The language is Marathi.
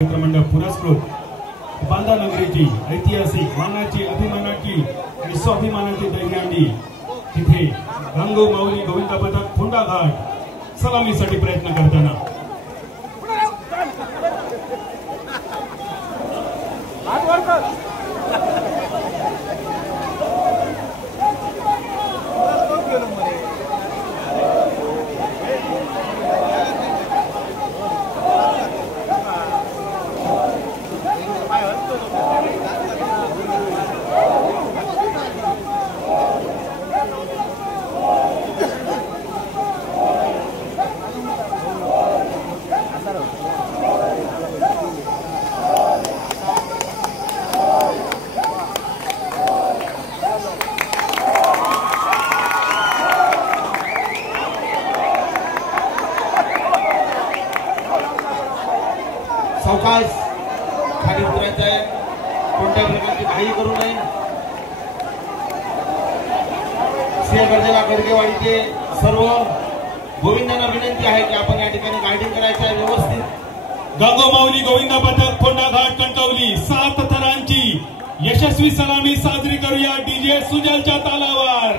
मंडळ पुरस्कृत बांदा नगरीची ऐतिहासिक मानाची अभिमानाची आणि स्वाभिमानाची दैनंदी तिथे गंगो माऊली गोविंदा पथक फोंडा घाट सलामीसाठी प्रयत्न करताना सावकाश खाली उतरायचं आहे, कोणत्या प्रकारची घाई करू नये। सिंहगर्जना गडगेवाडीचे सर्व गोविंदांना विनंती आहे की आपण या ठिकाणी गाईडिंग करायचं आहे व्यवस्थित। गंगो माऊली गोविंदा पथक फोंडा घाट कणकवली 7 थरांची यशस्वी सलामी साजरी करूया डीजे सुजलच्या तालावर।